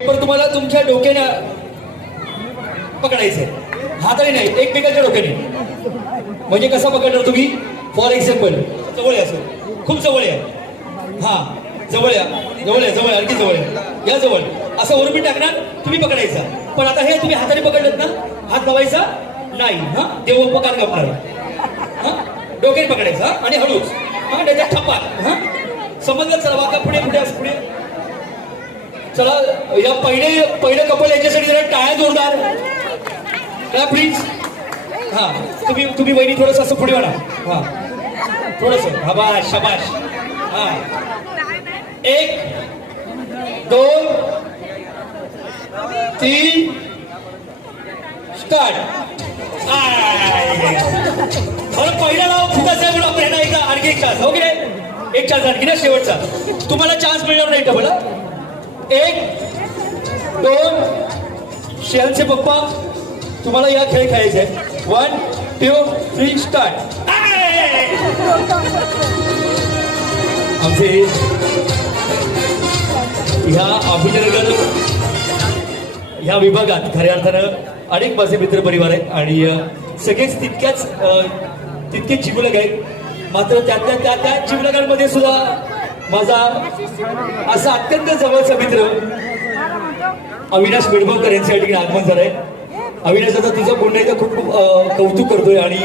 पण तुम्हाला तुमच्या डोक्याने पकडायचंय, हाताने नाही, एकमेकांच्या डोक्याने. म्हणजे कसा पकडणार तुम्ही? फॉर एक्झाम्पल जवळ आहे, असं खूप जवळ आहे, हा जवळ या, जवळ या, जवळ आणखी जवळ या जवळ, असं वरून टाकणार, तुम्ही पकडायचा. पण आता हे तुम्ही हाताने पकडलं ना, हात लावायचा नाही, हा देव उपकार करणार, हा डोक्याने पकडायचा आणि हळूच, हा त्याच्या ठप्पा, हा समजलं. चला वाका पुढे पुढे असं पुढे चला. या पहिले कपल याच्यासाठी जरा टाळ्या जोरदार का प्लीज. हा तुम्ही वहिनी थोडस असं पुढे वाढा, हा थोडस, हा बाश शाबाश. हा 1 2 3 स्टार्ट. मला पहिला नाव फुटायचं आहे म्हणून आपण एकदा आणखी एक चान्स, हो की नाही? एक चान्स आणखी ना, शेवटचा. तुम्हाला चान्स मिळणार नाही डबल. 1 2 शेलचे पप्पा, तुम्हाला या खेळ खेळायचे. 1 2 3 स्टार्ट. आमचे ह्या अभिनगर ह्या विभागात खऱ्या अर्थानं अनेक माझे मित्र परिवार आहेत आणि सगळेच तितके चिमुलक आहेत. मात्र त्या चिमुलकांमध्ये सुद्धा माझा असा अत्यंत जवळचा मित्र अविनाश मिडबळकर यांच्या ठिकाणी आगमन झालंय. अविनाश, आता तुझं पुन्हा एकदा खूप कौतुक करतोय आणि